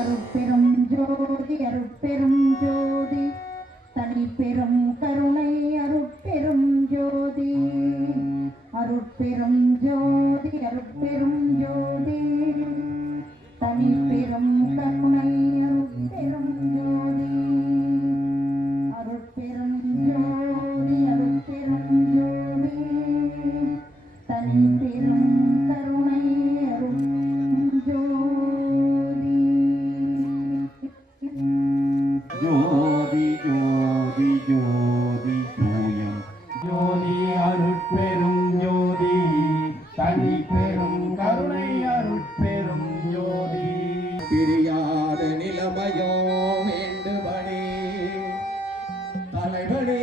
அருட்பெரும் ஜோதி அருட்பெரும் ஜோதி தனிப்பெரும் கருணை அருட்பெரும் ஜோதி அருட்பெரும் ஜோதி அருட்பெரும் ஜோதி தனிப்பெரும் கருணை அருட்பெரும் ஜோதி அருட்பெரும் ஜோதி அருட்பெரும் ஜோதி தனிப்பெரும் கருணை அருட்பெரும் ஜோதி ஜோதி ஜோதி ஜோதி தூயம் ஜோதி அருட்பெரும் ஜோதி தனிப்பெரும் கருணை அருட்பெரும் ஜோதி பிரியாத நிலைமையோ வேண்டுபடி தலைவனே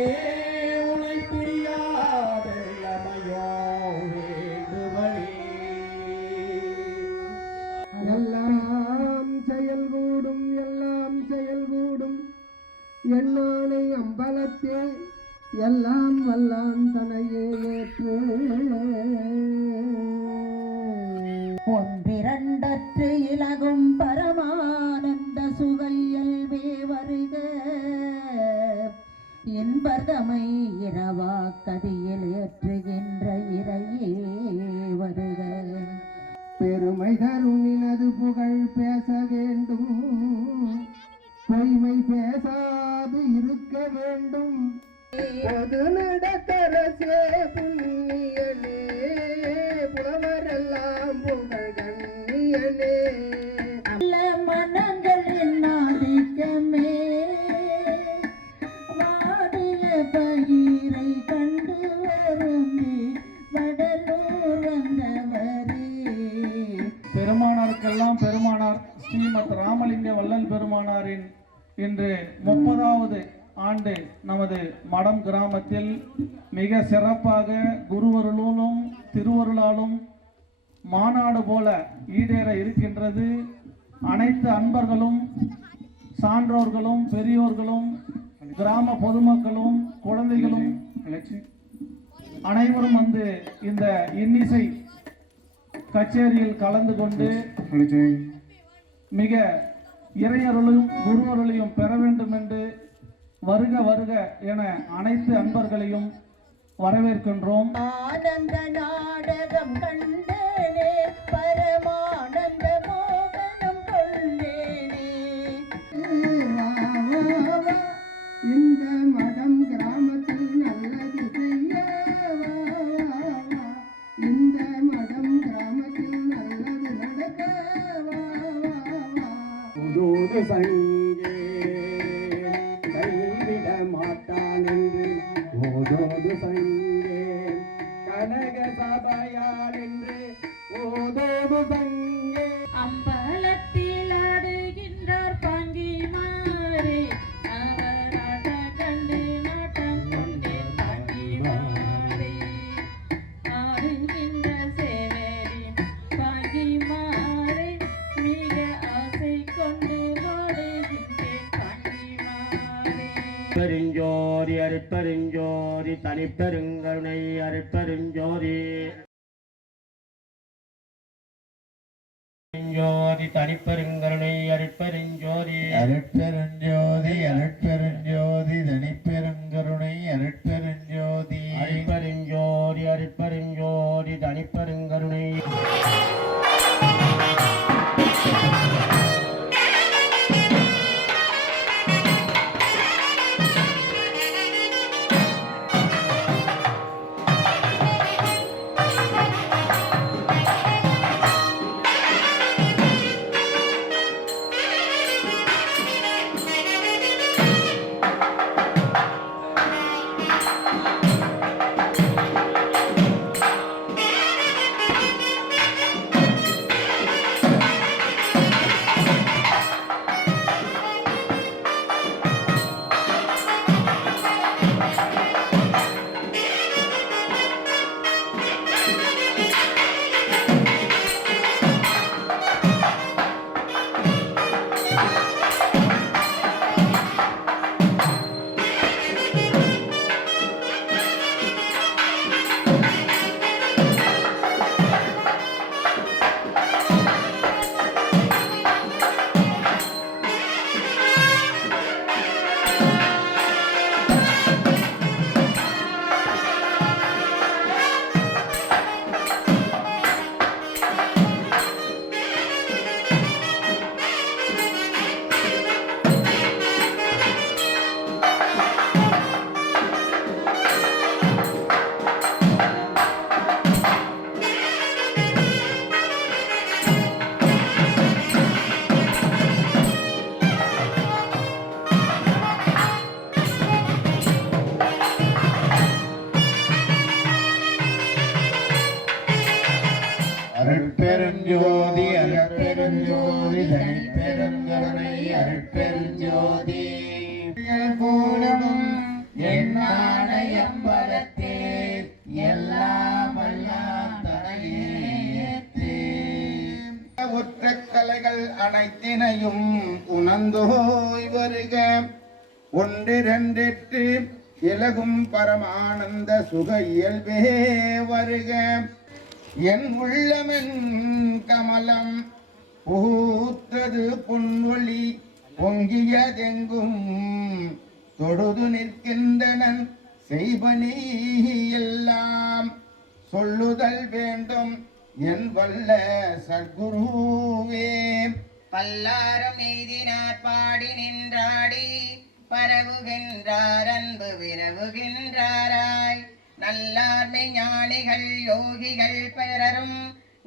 உனை பிரியாத நிலைமையோ வேண்டுபடி எல்லாம் செயல்கூடும் எல்லாம் செயல்கூடும் என்னானை அம்பலத்தே எல்லாம் வல்லாம் தனையே ஏற்று ஒன்றிரண்டற்று இலகும் பரமானந்த சுகையல்வே வருக என்பர்தமை இரவா கதியில் ஏற்றுகின்ற இறையே வருக பெருமை தரும் நினது புகழ் பேச வேண்டும் பொய்மை பேசாது இருக்க வேண்டும் பொது நடத்தரசே புண்ணியனே புலவரெல்லாம் புகழ் கண்ணியனே நல்ல மனங்களின் ஆதிக்கமே வாடிய பயிரை கண்டு வருந்தி வடலூர் வந்தவரே. பெருமானாருக்கெல்லாம் பெருமானார் ஸ்ரீமத் ராமலிங்க வள்ளல் பெருமானாரின் இன்று 30வது ஆண்டு நமது மடம் கிராமத்தில் மிக சிறப்பாக குருவருளாலும் திருவருளாலும் மாநாடு போல ஈடேற இருக்கின்றது. அனைத்து அன்பர்களும் சான்றோர்களும் பெரியோர்களும் கிராம பொதுமக்களும் குழந்தைகளும் அனைவரும் வந்து இந்த இன்னிசை கச்சேரியில் கலந்து கொண்டு மிக இறையருளையும் குருவருளையும் பெற வேண்டும் என்று வருக வருக என அனைத்து அன்பர்களையும் வரவேற்கின்றோம். ஆனந்த நாடகம் கண்டேனே பரமானந்த மோகனம் கொண்டேனே. இந்த மடம் கிராமத்தில் நல்லது செய்ய இந்த மடம் கிராமத்தில் நல்லது நடக்க சங்கே கைவிட மாட்டான் என்று ஓதோது சங்கே கனக சபையால் என்று ஓதோது சங்கே அம்பலத்தில் ஆடுகின்றார் பாங்கி மாறே அவர் ஆட்ட கண்டு நாட்டம் கொண்டே பாங்கி மாறே ஆடுகின்ற சேவரின் பாங்கி மாறே மிக ஆசை கொண்டு ஓடுகின்றேன் பாங்கி மாறே. பெருஞ்சோதி அருட்பெருஞ்சோதி தனிப்பெருங்கருணை அருட்பெருஞ்சோதி ஜோதி தனிப்பெருங்கருணை அருட்பெருஞ்சோதி அருட்பெருஞ்சோதி அருட்பெருஞ்சோதி தனிப்பெருங்கருணை அருட்பெருஞ்சோதி அருட்பெருஞ்சோதி அருட்பெருஞ்சோதி தனிப்பெருங்கருணை நாணயம்பலத்தே எல்லாம் எல்லாம் தனையேத்தே. உற்ற கலைகள் அனைத்தினையும் உணர்ந்தோய் வருக. ஒன்றிரண்டிற்று இலகும் பரமானந்த சுக இயல்பே வருக. என் உள்ளமென் கமலம் பூத்தது பொன்வொளி பொங்கியதெங்கும் தொழுது நிற்கின்றனன் செய்பனி எல்லாம் சொல்லுதல் வேண்டும் என் வல்ல சத்குருவே. பல்லாரம் எய்தினார் பாடி நின்றாடி பரவுகின்றார் அன்பு விரவுகின்றாராய். நல்லார்மை ஞானிகள் யோகிகள் பிறரும்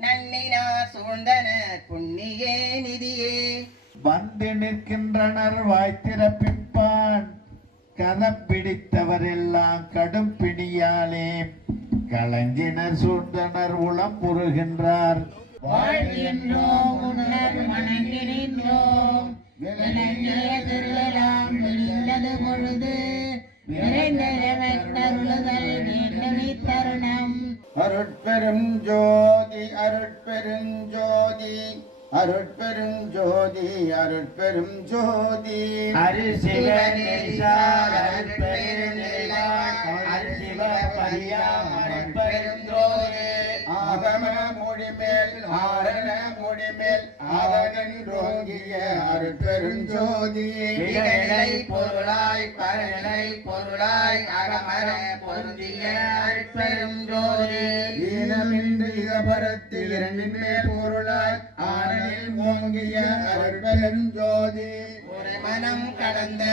நன்னினார் சூழ்ந்தனர் புண்ணியே நிதியே. வந்து நிற்கின்றனர் வாய்த்திறப்பிப்பான் கதம் பிடித்தவரெல்லாம் கடும் பிடியாலே. களஞ்சினர் சூழ்ந்தனர் உளம் புறுகின்றார். வாழ்கின்றோம் உணர் வணங்கினோம் விளங்கியதெல்லாம் விழிந்தது பொழுது நிறைந்தருளுதல் வேண்டும் தருணம். அருட்பெரும் ஜோதி அருட்பெரும் ஜோதி அருட்பெருஞ்சோதி அருட்பெரும் ஜோதி. அரிசிவ நெய்சார் அருட்பெருஞ்செல்வான் அரிசிவ பரியாம் அருட்பெரும் ஜோதி. ஆகம மொழிமேல் ஆரண மொழிமேல் ஆகனின்றோங்கிய அருட்பெருஞ்சோதி. நிலை பொருளாய் பரநிலை பொருளாய் அகமர பொருந்திய அருட்பெரும் ஜோதி. ஈனமின்றி இகபரத்து இரண்டின் மேல் பொருளாய் ஆரணில் ஓங்கிய அருட்பெருஞ்சோதி. ஒரு மனம் கடந்த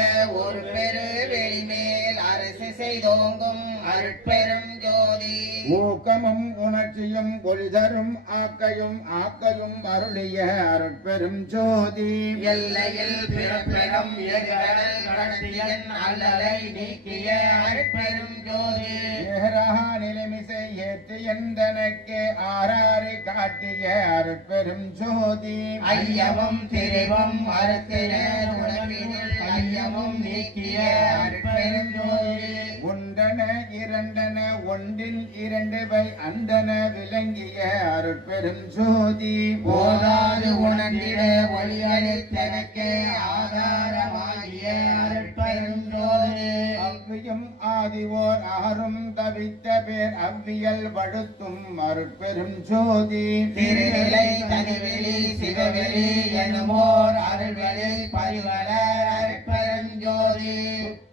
ஒரு பெரு வெளிமேல் அரசு செய்தோங்கும் அருட்பெரும் ஜோதி. ஊக்கமும் உணர்ச்சியும் ஒளிதரும் ஆக்கையும் ஆக்கையும் அருளிய அருட்பெரும் ஜோதி. எல்லையில் பிறப்பிடம் எரிகடல் கடத்தியன் அல்லலை நீக்கிய அருட்பெரும் ஜோதி. ஏராக நிலைமிசை ஏற்று எந்தனக்கே ஆறாறு காட்டிய அருட்பெரும் ஜோதி. ஐயமும் திரிவும் அறுத்தினர் உணவினில் ஐயமும் நீக்கிய அருட்பெரும் ஜோதி. ஒன்றன இரண்டன ஒன்றில் இரண்டுவை அந்தன விளங்கிய அருட்பெரும் ஜோதி. போதாது உணர்ந்திட ஒளியளித்தனக்கே ஆதாரமாகிய அருட்பெரும் ஜோதி. அவ்வியும் ஆதிவோர் ஆறும் தவித்த பேர் அவ்வியல் வடுத்தும் அருட்பெரும் ஜோதி. திருநிலை தனிவெளி சிவவெளி எனுமோர் அருள்வெளி பரிவளர் அருட்பெரும் ஜோதி.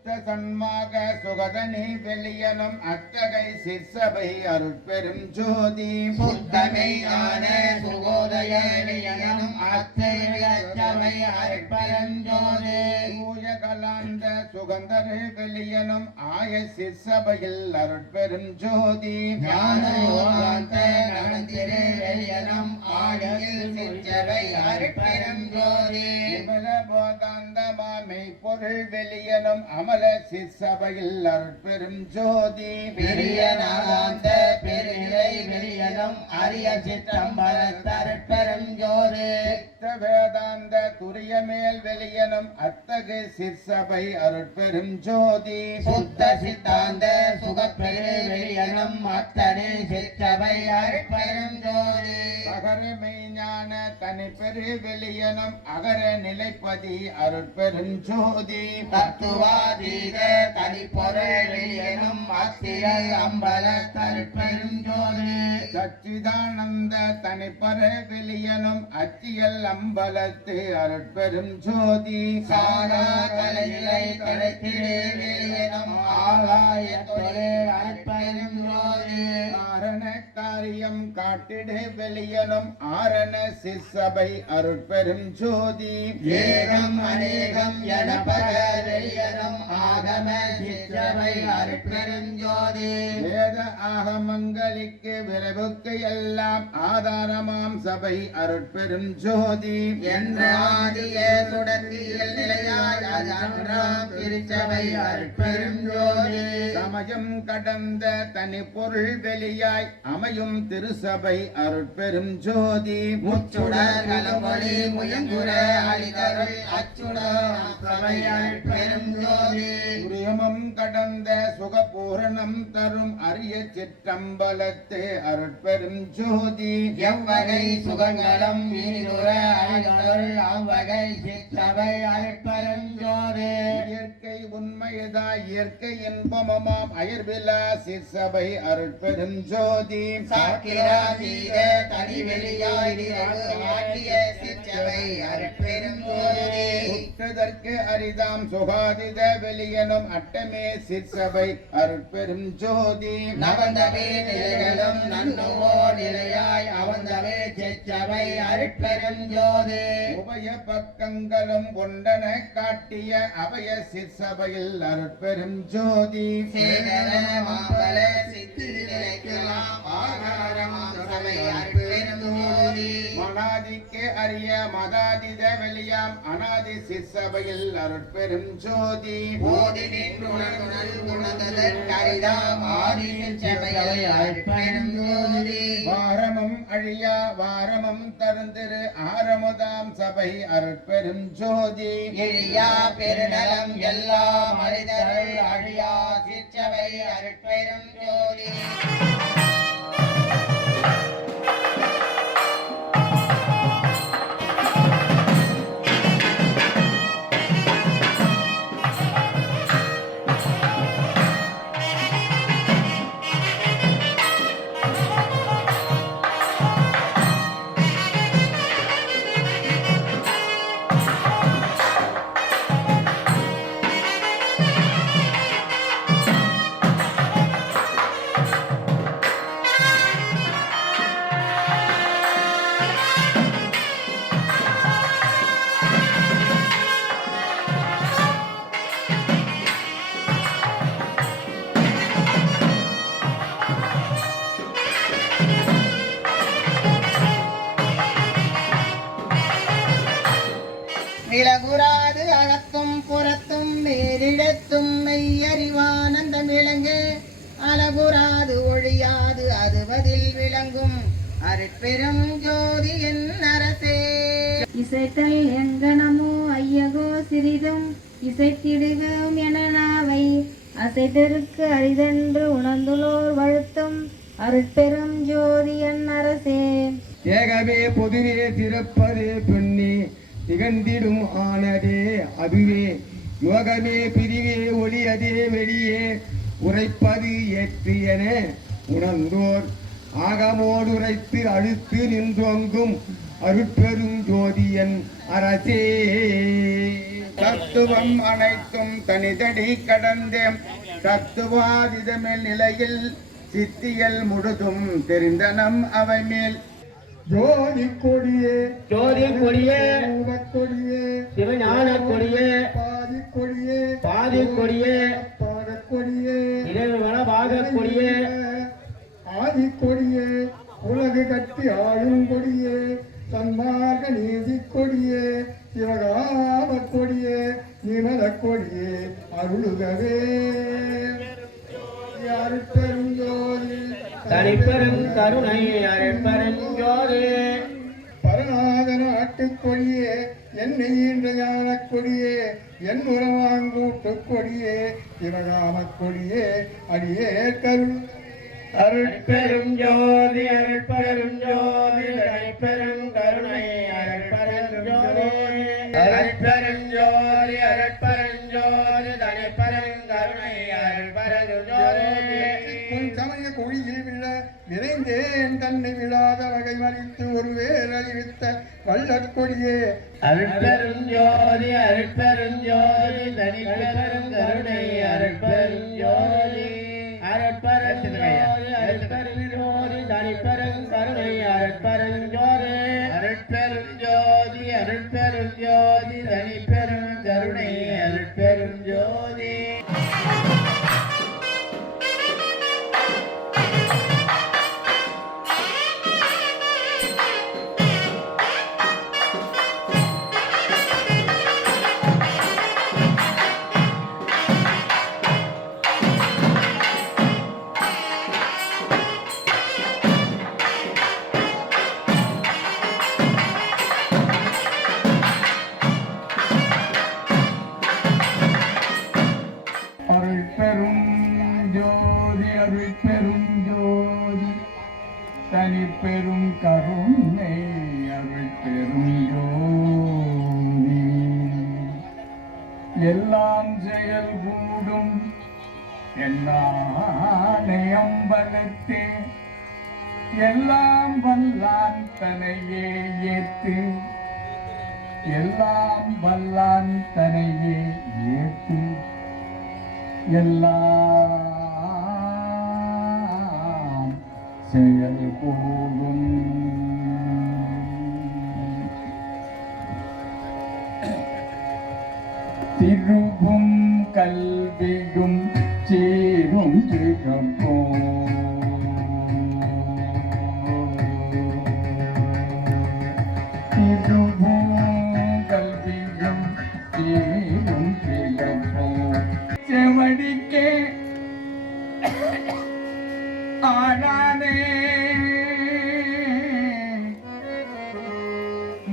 சுத்த சன்மாக சுகதனி வெளியனும் அத்தகை சிற்சபை அருட்பெரும் ஜோதி. சுத்தமை ஞான சுகோதய எனும் அத்தவை அருட்பெரும் ஜோதி. தூய கலாந்த சுகந்தரு வெளியனும் ஆய சிற்சபையில் அருட்பெரும் ஜோதி. ஞான யோகாந்த நடந்திரு வெளியனும் ஆழியில் சிற்றவை அருட்பெரும் ஜோதி. விமல போதாந்தமா மெய்ப்பொருள் வெளியனும் அமல சிற்சபையில் அருட்பெரும் ஜோதி. பெரிய நாகாந்த பெருநிலை வெளியனும் அரிய சிற்றம்பலத் அருட்பெரும் ஜோதி. சித்த வேதாந்த துரிய மேல் வெளியனும் அத்தகு சிற்சபை அருட்பெரும் ஜோதி. சுத்த சித்தாந்த சுகப்பெரு வெளியனும் அத்தனை சிற்றவை அருட்பெரும் ஜோதி. அகர மெய்ஞான தனிப்பெரு வெளியனும் அகர நிலைப்பதி அருட்பெரும் ஜோதி. தத்துவாதீத தனிப்பொருள் வெளியனும் அத்தியல் அம்பலத் அருட்பெரும் ஜோதி. சச்சிதானந்த தனிப்பர வெளியனும் அச்சியல் அம்பலத்து அருட்பெரும் ஜோதி. சாகா கலைநிலை கிடைத்திடு வெளியனும் ஆகாய தொழில் அருட்பெரும் ஜோதி. ஆரண காரியம் காட்டிடு வெளியனும் ஆரண சிற்சபை அருட்பெரும் ஜோதி. ஏகம் அநேகம் எனப்பட வெளியனும் ஆகம சிற்றவை அருட்பெரும் ஜோதி. வேத ஆகமங்களுக்கு விளைவுக்கு எல்லாம் ஆதாரமாம் சபை அருட்பெரும் ஜோதி. என்ற ஆதிய சுடர்த்தியல் நிலையாய் அன்றாம் திருச்சபை அருட்பெரும் ஜோதி. சமயம் கடந்த தனி பொருள் வெளியாய் அமையும் திருசபை அருட்பெரும் ஜோதி. முச்சுடர் கலமொழி முயங்குற அழிதருள் அச்சுடர் சபை அருட்பெரும் ஜோதி. துரியமும் கடந்த கடந்த சுகபூரணம் தரும் அரிய சிற்றம்பலத்து அருட்பெரும் ஜோதி எவ்வகை சுகங்களும் இனிதுர அழகருள் அவ்வகை சிற்றவை அருட்பெருஞ்சோதி இயற்கை உண்மையதாய் இயற்கை இன்பமமாம் அயர்விலா சிற்சபை அருட்பெரும் ஜோதி சாக்கிராதீத தனிவெளியாய் ஆக்கிய சிற்றவை அருட்பெருஞ்சோதி உற்றதற்கு அரிதாம் சுகாதித வெளியனும் அட்டமே சிற்சபை அருட்பெரும் ஜோதி நவந்தவே நிலைகளும் நன்னுவோ நிலையாய் அவந்தவே சிற்றவை அருட்பெருஞ்சோதி உபய பக்கங்களும் ஒன்றன காட்டிய அபய சிற்சபையில் அருட்பெரும் ஜோதி சேகர மாம்பல சித்தி நிலைக்கலாம் ஆகாரம் சபை அருட்பெருஞ்சோதி மனாதிக்கு அரிய மதாதித வெளியாம் அனாதி சிற்சபையில் அருட்பெரும் ஜோதி ஓதி நின்றுணர்வுணல் குணதற்கரிதாம் ஆதி சிற்றவை அருட்பெருஞ்சோதி வாரமும் அழியா வாரமும் தருந்திரு ஆரமுதாம் சபை அருட்பெரும் ஜோதி எழியா பெருநலம் எல்லாம் அழிதருள் அழியா சிற்றவை அருட்பெருஞ்சோதி விலகுறாது அகத்தும் புறத்தும் மேலிடத்தும் மெய்யறிவானந்த விளங்கு அலகுறாது ஒழியாது அதுவதில் விளங்கும் அருட்பெரும் ஜோதி என் அரசே இசைத்தல் எங்கனமோ ஐயகோ சிறிதும் இசைத்திடுகும் என நாவை அசைதற்கு அரிதென்று உணர்ந்துளோர் வழுத்தும் அருட்பெரும் ஜோதி என் அரசே ஏகமே பொதுவே திறப்பதே பெண்ணே திகழ்ந்திடும் ஆனதே அதுவே யுவகமே பிரிவே ஒளியதே வெளியே உரைப்பது ஏற்று என உணர்ந்தோர் ஆகமோடு உரைத்து அழுத்து நின்றோங்கும் அருட்பெரும் ஜோதியன் அரசே தத்துவம் அனைத்தும் தனிதடி கடந்தேன் தத்துவாதிதமில் நிலையில் சித்தியல் முழுதும் தெரிந்தனம் அவை மேல் ஜோதி கொடியே ஜோதி கொடியே கொடியே சிவஞான கொடியே பாதி கொடியே பாதி கொடியே பாத கொடியே வளபாக கொடியே ஆதி கொடியே உலகு கட்டி ஆளும் கொடியே சன்மார்க்க நீதி கொடியே சிவகாம கொடியே நிமல கொடியே அருளுகவே அருட்பெருஞ்சோதி தனிப்பெரும் கருணை அருட்பெருஞ்சோதி பரநாத நாட்டுக் கொடியே என்னை ஈன்ற ஞானக் கொடியே என் உறவாங்கூட்டுக் கொடியே சிவகாமக் கொடியே அடியே கருள் அருட்பெரும் ஜோதி அருட்பெரும் ஜோதி தனிப்பெரும் கருணை அருட்பெரும் ஜோதி அருட்பெரும் ஜோதி அருட்பெரும் ஜோதி தனிப்பெரும் கருணை அருட்பெரும் ஜோதி உன் சமய குழியில் விழ விரைந்தேன் தன்னை விழாத வகை மறித்து ஒரு வேல் அறிவித்த வள்ளற் கொடியே அருட்பெரும் ஜோதி அருட்பெரும் ஜோதி தனிப்பெரும் கருணை அருட்பெரும் ஜோதி அருட்பெரும் ஜோதி அருட்பெரும் ஜோதி தனிப்பெரும் கருணை அருட்பெரும் ஜோதி அருட்பெரும் ஜோதி அருட்பெரும் ஜோதி தனிப்பெரும் கருணை அருட்பெரும் ஜோதி எல்லாம் செயல் கூடும் என்னானை அம்பலத்தே எல்லாம் வல்லான் தனையே ஏத்து எல்லாம் வல்லான் தனையே ஏத்து எல்லாம் செயல் கூடும். திருவும் கல்வியும் சீரும் திகழ்ப்போம் திருவும் கல்வியும் சீரும் திகழ்ப்போம் செவடிக்கே ஆனானே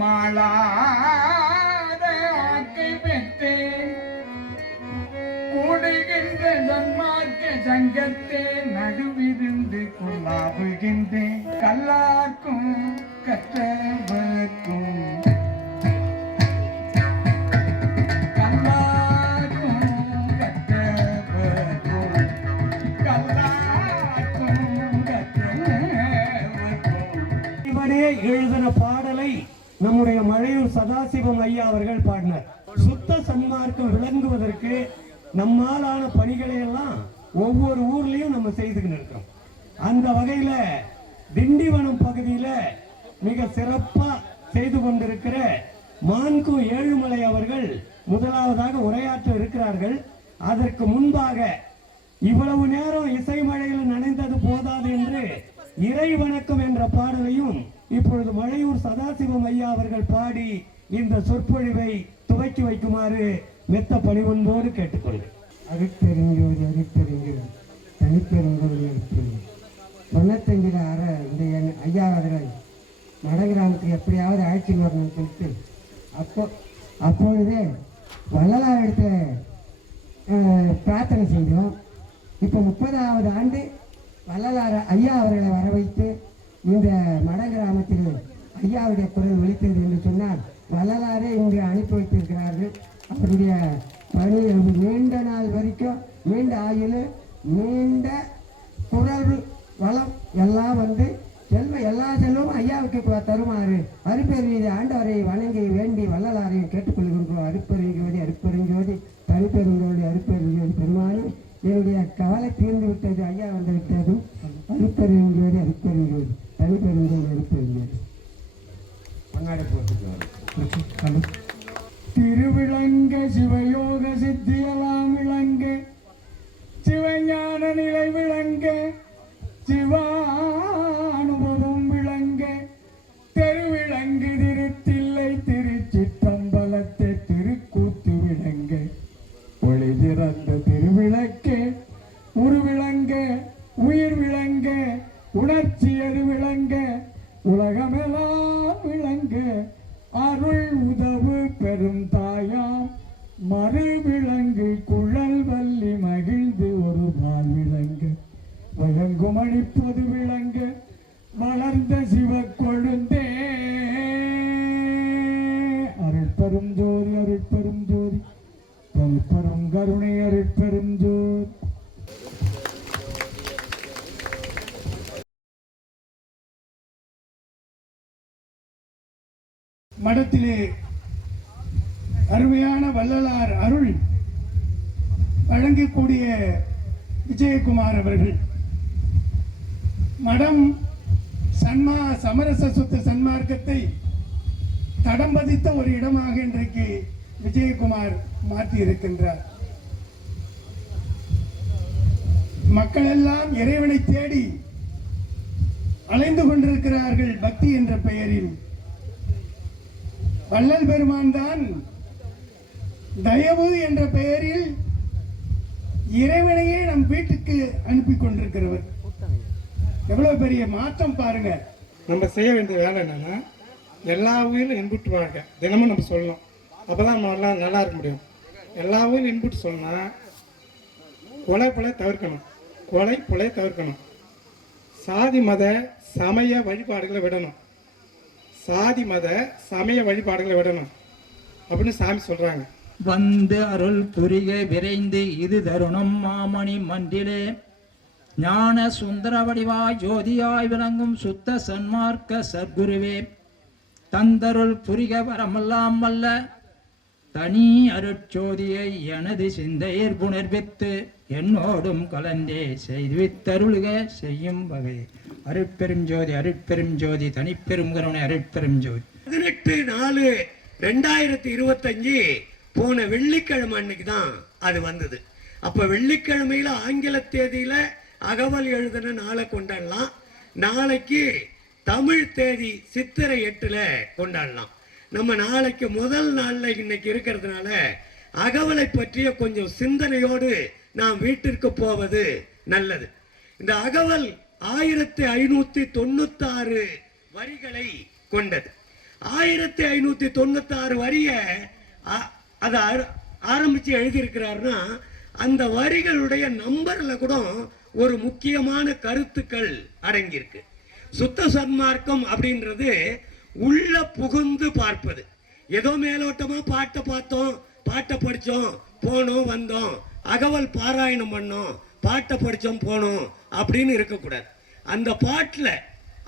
மாளாத ஆக்கை பெற்றே கூடுகின்ற சன்மார்க்க சங்கத்தே நடுவிருந்து கொள்ளாவுகின்றேன் கல்லாக்கும் கற்றவர்க்கும் கல்லாக்கும் கற்றவர்க்கும் கல்லாக்கும் கற்றவர்க்கும். இவனே எழுதின பாடலை நம்முடைய மழையூர் சதாசிவம் ஐயா அவர்கள் பாடினார். சுத்த சன்மார்க்கம் விளங்குவதற்கு நம்மாலான பணிகளை எல்லாம் ஒவ்வொரு ஊர்லயும் நம்ம செய்துக்கிட்டு இருக்கோம். அந்த வகையில திண்டிவனம் பகுதியில மிக சிறப்பா செய்து கொண்டிருக்கிற மான்கு ஏழுமலை அவர்கள் முதலாவதாக உரையாற்ற இருக்கிறார்கள். அதற்கு முன்பாக இவ்வளவு நேரம் இசை மழையில் நனைந்தது போதாது என்று இறை வணக்கம் என்ற பாடலையும் இப்பொழுது மழையூர் சதாசிவம் ஐயா அவர்கள் பாடி இந்த சொற்பொழிவை துவக்கி வைக்குமாறு மெத்த பணிவன்போடு கேட்டுக்கொள்கிறேன். அருட்பெருஞ்சோதி அருட்பெருஞ்சோதி தனிப்பெருங்கோதி அருட்பெருஞ்சோதி. தொண்ணூத்தஞ்சில் இந்த ஐயா அவர்கள் மடகிராமத்துக்கு எப்படியாவது அழைச்சி வரணும்னு சொல்லிட்டு அப்பொழுதே வள்ளலார் எடுத்து பிரார்த்தனை செஞ்சோம். இப்போ 30வது ஆண்டு வள்ளலார் ஐயா அவர்களை வர வைத்து இந்த மட கிராமத்தில் ஐயாவுடைய குரல் ஒலித்தது என்று சொன்னால் வள்ளலாரே இங்கே அனுப்பி வைத்திருக்கிறார்கள். அவருடைய பணி நீண்ட நாள் வரைக்கும் நீண்ட ஆயுள் நீண்ட குரல் வளம் எல்லாம் வந்து எல்லா செல்வமும் ஐயாவுக்கு தருமாறு அருப்பெருஞ்சோதி ஆண்டவரை வணங்கி வேண்டி வள்ளலாரையும் கேட்டுக்கொள்கின்றோம். அருப்பெருஞ்சோதி அருப்பெருஞ்சோதி தனிப்பெருஞ்சோதி அருப்பெருஞ்சோதி பெருமானி என்னுடைய கவலை தீர்ந்து விட்டது, ஐயா வந்து விட்டது. அருப்பெருஞ்சோதி அருப்பெருஞ்சோதி தனிப்பெருஞ்சோதி அருப்பெருஞ்சோதி பங்காடை போட்டுக்கிறார். திருவிளங்க சிவயோக சித்தியெல்லாம் விளங்க சிவஞான நிலை விளங்க சிவானுபவம் விளங்க தெருவிளங்கு திருத்தில்லை திருச்சிற்றம்பலத்தை திருக்கூத்து விளங்க ஒளி திறந்த திருவிளக்கே உருவிளங்க உயிர் விளங்க உணர்ச்சியது விளங்க உலகமெல்லாம் விளங்க அருள் உதவு பெரும் தாயாம் மறு விளங்கு குழல் வள்ளி மகிழ்ந்து ஒரு பால் விளங்க வழங்கும் அழிப்பது விளங்க வளர்ந்த சிவ கொழுந்தே அருட்பெரும் ஜோதி அருட்பெரும் ஜோதி தல்பெரும் கருணை அருட்பெரும் ஜோதி. மடத்திலே அருமையான வள்ளலார் அருள் வழங்கக்கூடிய விஜயகுமார் அவர்கள் மடம் சமரச சுத்த சன்மார்க்கத்தை தடம் பதித்த ஒரு இடமாக இன்றைக்கு விஜயகுமார் மாற்றி இருக்கின்றார். மக்கள் எல்லாம் இறைவனை தேடி அலைந்து கொண்டிருக்கிறார்கள் பக்தி என்ற பெயரில். வள்ளல் பெருமான் தான் தயவு என்ற பெயரில் இறைவனையே நம் வீட்டுக்கு அனுப்பி கொண்டிருக்கிறவர். எவ்வளவு பெரிய மாற்றம் பாருங்க. நம்ம செய்ய வேண்டிய வேலை என்னன்னா எல்லா உயிரும் இன்புட்டு வாழ்க தினமும் நம்ம சொல்லணும். அப்போதான் நம்ம நல்லா இருக்க முடியும். எல்லா உயிரும் இன்புட்டு சொன்னால் கொலை புலை தவிர்க்கணும். சாதி மத சமய வழிபாடுகளை விடணும். சாதி மத சமய வழிபாடுகளை விடணும் அப்படின்னு சாமி சொல்கிறாங்க. வந்து அருள் புரிக விரைந்து இது தருணம் மாமணி மன்றிலே ஞான சுந்தர வடிவாய் ஜோதியாய் விளங்கும் சுத்த சன்மார்க்க சத்குருவே தந்தருள் புரிக வரமெல்லாம் வல்ல தனி அருட்சோதியை எனது சிந்தையர் புணர்வித்து என்னோடும் கலந்தே செய்துவித்தருளுக செய்யும் வகை. அருட்பெரும் ஜோதி அருட்பெரும் ஜோதி தனிப்பெரும் கருணை அருட்பெரும் ஜோதி. 18/4/2025 போன வெள்ளிக்கிழமை அன்னைக்கு தான் அது வந்தது. அப்ப வெள்ளிக்கிழமையில ஆங்கில தேதியில அகவல் எழுதின நாளை கொண்டாடலாம். நாளைக்கு தமிழ் தேதி சித்திரை 8ல கொண்டாடலாம். நம்ம நாளைக்கு முதல் நாள்ல இன்னைக்கு இருக்கிறதுனால அகவலை பற்றிய கொஞ்சம் சிந்தனையோடு நாம் வீட்டிற்கு போவது நல்லது. இந்த அகவல் 1596 வரிகளை கொண்டது. 1596 வரிய அதை ஆரம்பிச்சு எழுதியிருக்கிறாருன்னா அந்த வரிகளுடைய நம்பர்ல கூட ஒரு முக்கியமான கருத்துக்கள் அடங்கியிருக்கு. சுத்த சன்மார்க்கம் அப்படின்றது உள்ள புகுந்து பார்ப்பது. ஏதோ மேலோட்டமா பாட்டை பார்த்தோம், பாட்டை படிச்சோம், போனோம் வந்தோம், அகவல் பாராயணம் பண்ணோம், பாட்டை படிச்சோம் போனோம் அப்படின்னு இருக்கக்கூடாது. அந்த பாட்டுல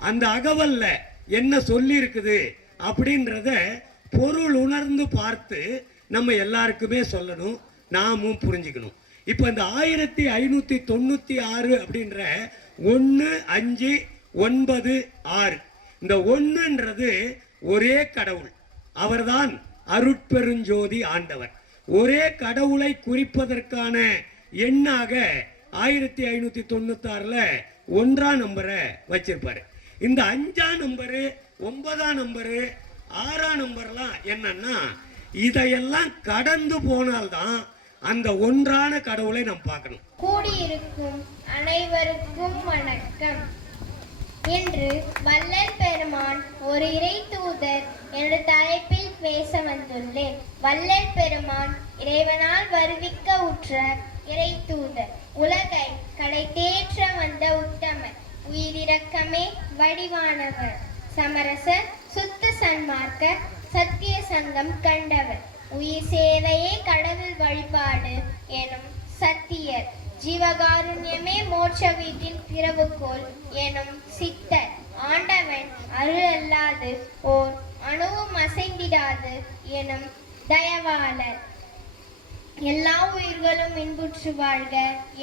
அந்த அகவல்ல என்ன சொல்லி இருக்குது அப்படின்றத பொருள் உணர்ந்து பார்த்து நம்ம எல்லாருக்குமே சொல்லணும், நாமும் புரிஞ்சுக்கணும். இப்ப இந்த 1596 அப்படின்ற 1596 இந்த ஒன்றுன்றது ஒரே கடவுள், அவர்தான் அருட்பெருஞ்சோதி ஆண்டவர். ஒரே கடவுளை குறிப்பதற்கான எண்ணாக 1596ல 1ஆம் நம்பரை வச்சிருப்பாரு. இந்த 5ஆம் நம்பரு 9ஆம் நம்பரு 6ஆம் நம்பர்லாம் என்னன்னா இதையெல்லாம் கடந்து போனால்தான் அந்த ஒன்றான கடவுளை நாம் பார்க்கணும். கூடியிருக்கும் அனைவருக்கும் வணக்கம். இன்று வள்ளல் பெருமான் ஒரு இறை தூதர் என்ற தலைப்பில் பேச வந்துள்ளேன். வள்ளல் பெருமான் இறைவனால் வருவிக்க உற்ற இறை தூதர், உலகை கடை தேற்ற வந்த உத்தமர், உயிரிரக்கமே வடிவானவர், சமரசர், சுத்த சன்மார்க்க சத்திய சங்கம் கண்டவர், உயிர் சேவையே கடவுள் வழிபாடு எனும் சத்தியர், ஜீவகாருண்யமே மோட்ச வீட்டின் திறவுகோல் எனும் சித்தர், ஆண்டவன் அருள் அல்லாது ஓர் அணுவும் அசைந்திடாது எனும் தயவாளர், எல்லா உயிர்களும் இன்புற்று வாழ்க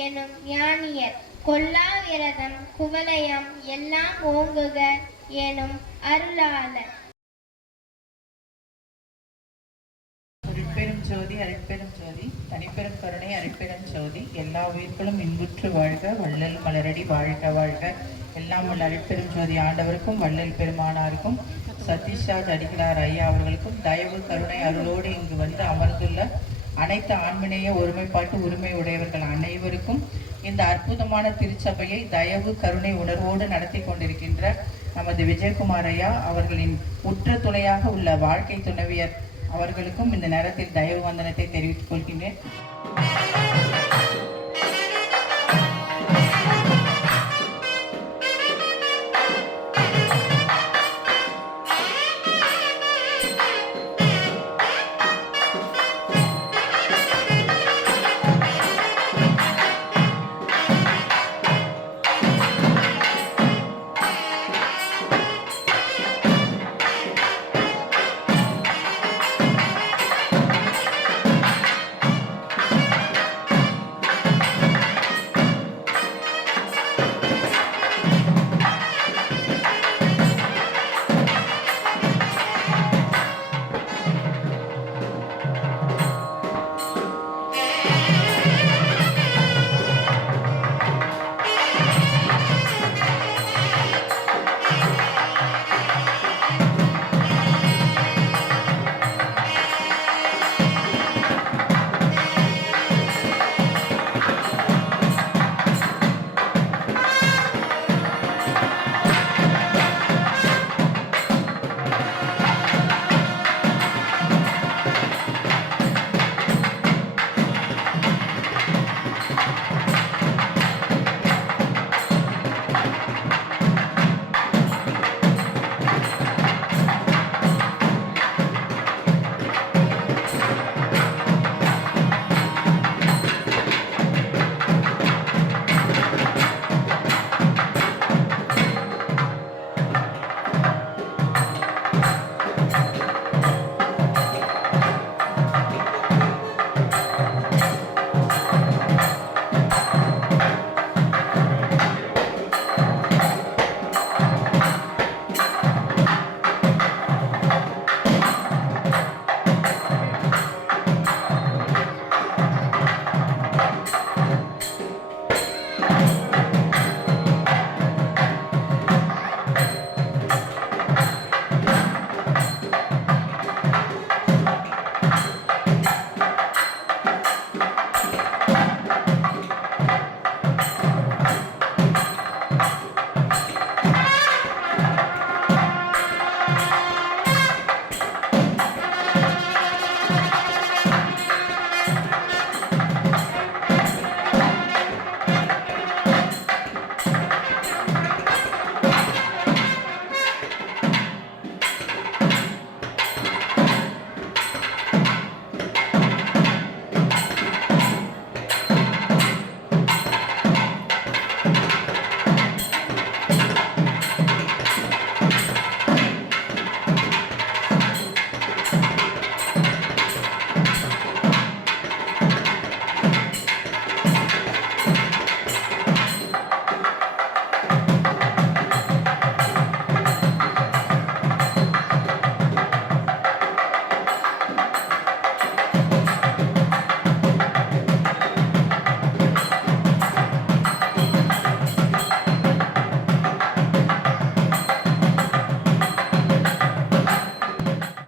எனும் ஞானியர், கொல்லா விரதம் குவலயம் எல்லாம் ஓங்குக எனும் அருளாளர். அருட்பெரும் ஜோதி அருட்பெரும் ஜோதி தனிப்பெரும் கருணை அருட்பெரும் ஜோதி, எல்லா உயிர்களும் இன்புற்று வாழ்க, வள்ளல் மலரடி வாழ்க வாழ்க. எல்லாம் உள்ள அருட்பெரும் ஜோதி ஆண்டவருக்கும் வள்ளல் பெருமானாருக்கும் சதீஷ்ராஜ் அடிகளார் ஐயா அவர்களுக்கும் தயவு கருணை அருளோடு இங்கு வந்து அமர்ந்துள்ள அனைத்து ஆண்மநேய ஒருமைப்பாட்டு உரிமை உடையவர்கள் அனைவருக்கும் இந்த அற்புதமான திருச்சபையை தயவு கருணை உணர்வோடு நடத்தி கொண்டிருக்கின்ற நமது விஜயகுமார் ஐயா அவர்களின் உற்ற துணையாக உள்ள வாழ்க்கை துணைவியர் அவர்களுக்கும் இந்த நேரத்தில் தயவு வந்தனத்தை தெரிவித்துக் கொள்கின்றேன்.